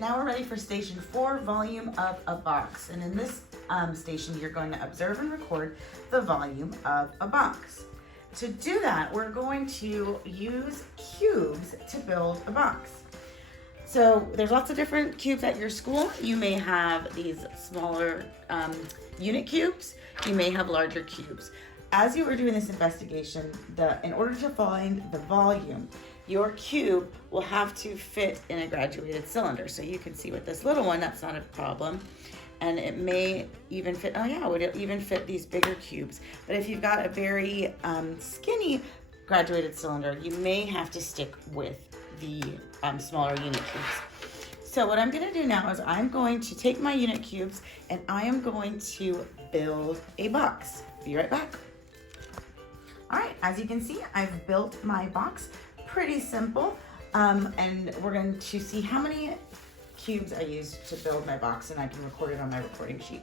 Now we're ready for station 4, volume of a box. And in this station, you're going to observe and record the volume of a box. To do that, we're going to use cubes to build a box. So there's lots of different cubes at your school. You may have these smaller unit cubes. You may have larger cubes. As you are doing this investigation, in order to find the volume, your cube will have to fit in a graduated cylinder. So you can see with this little one, that's not a problem. And it may even fit, oh yeah, would it even fit these bigger cubes? But if you've got a very skinny graduated cylinder, you may have to stick with the smaller unit cubes. So what I'm gonna do now is I'm going to take my unit cubes and I am going to build a box. Be right back. All right, as you can see, I've built my box. Pretty simple. And we're going to see how many cubes I used to build my box, and I can record it on my recording sheet.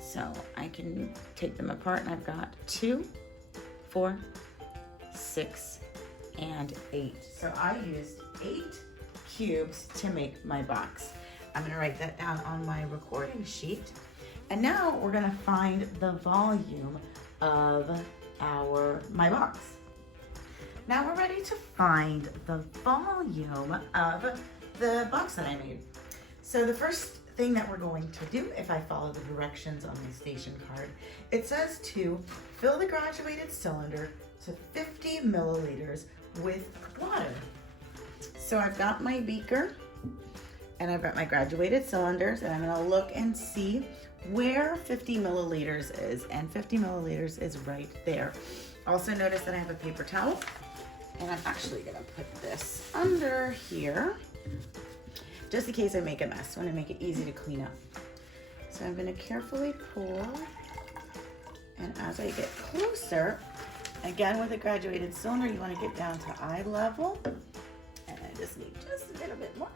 So I can take them apart, and I've got 2, 4, 6, and 8. So I used 8 cubes to make my box. I'm gonna write that down on my recording sheet. And now we're gonna find the volume of my box. Now we're ready to find the volume of the box that I made. So the first thing that we're going to do, if I follow the directions on my station card, it says to fill the graduated cylinder to 50 milliliters with water. So I've got my beaker and I've got my graduated cylinders, and I'm gonna look and see where 50 milliliters is, and 50 milliliters is right there. Also notice that I have a paper towel, and I'm actually gonna put this under here just in case I make a mess. I wanna make it easy to clean up. So I'm gonna carefully pour, and as I get closer, again with a graduated cylinder, you wanna get down to eye level, and I just need just a little bit more.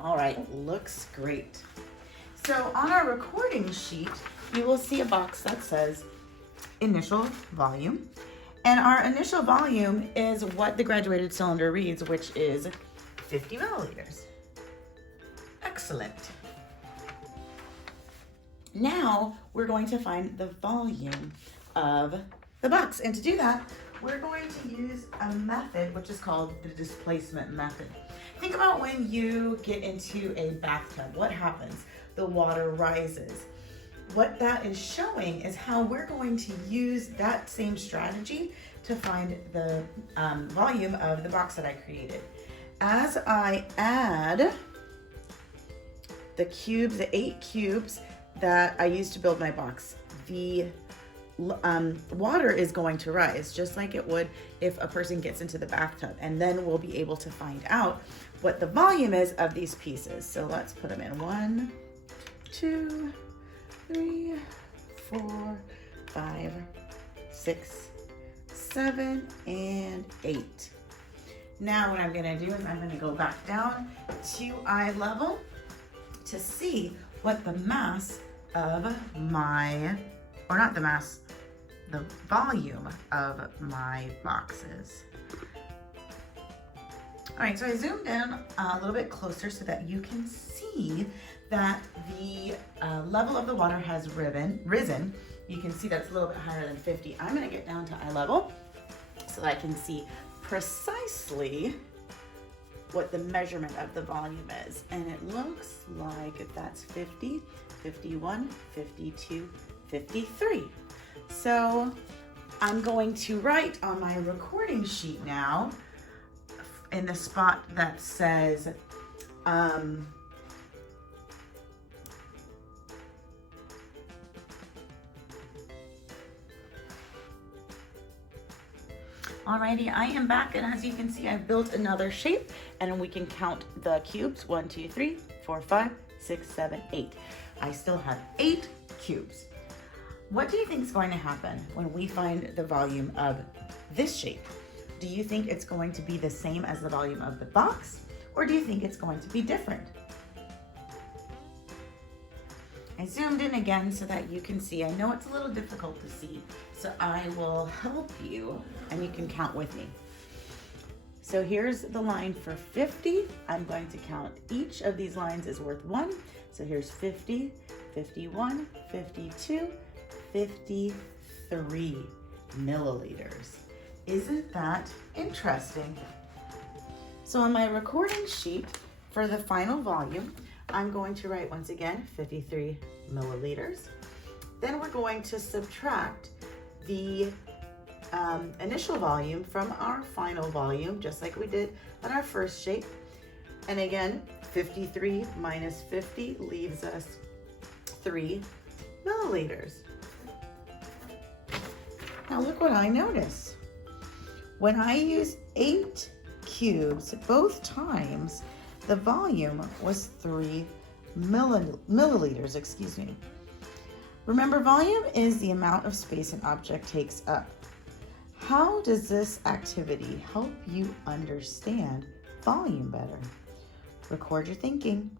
All right, looks great. So on our recording sheet, you will see a box that says initial volume. And our initial volume is what the graduated cylinder reads, which is 50 milliliters. Excellent. Now we're going to find the volume of the box. And to do that, we're going to use a method which is called the displacement method. Think about when you get into a bathtub. What happens? The water rises. What that is showing is how we're going to use that same strategy to find the volume of the box that I created. As I add the cubes, the 8 cubes that I used to build my box, the water is going to rise just like it would if a person gets into the bathtub, and then we'll be able to find out what the volume is of these pieces. So let's put them in 1, 2, 3, 4, 5, 6, 7, and 8. Now what I'm gonna do is I'm gonna go back down to eye level to see what the mass of my, or not the mass, the volume of my box is. All right, so I zoomed in a little bit closer so that you can see that the level of the water has risen. You can see that's a little bit higher than 50. I'm gonna get down to eye level so that I can see precisely what the measurement of the volume is. And it looks like that's 50, 51, 52, 53. So I'm going to write on my recording sheet now in the spot that says alrighty, I am back, and as you can see, I've built another shape, and we can count the cubes. 1, 2, 3, 4, 5, 6, 7, 8. I still have 8 cubes. What do you think is going to happen when we find the volume of this shape? Do you think it's going to be the same as the volume of the box, or do you think it's going to be different? I zoomed in again so that you can see. I know it's a little difficult to see, so I will help you and you can count with me. So here's the line for 50. I'm going to count each of these lines is worth 1. So here's 50, 51, 52, 53 milliliters. Isn't that interesting? So on my recording sheet for the final volume, I'm going to write once again 53 milliliters. Then we're going to subtract the initial volume from our final volume, just like we did on our first shape. And again, 53 minus 50 leaves us 3 milliliters. Now look what I notice. When I use 8 cubes both times, the volume was 3 milliliters, excuse me. Remember, volume is the amount of space an object takes up. How does this activity help you understand volume better? Record your thinking.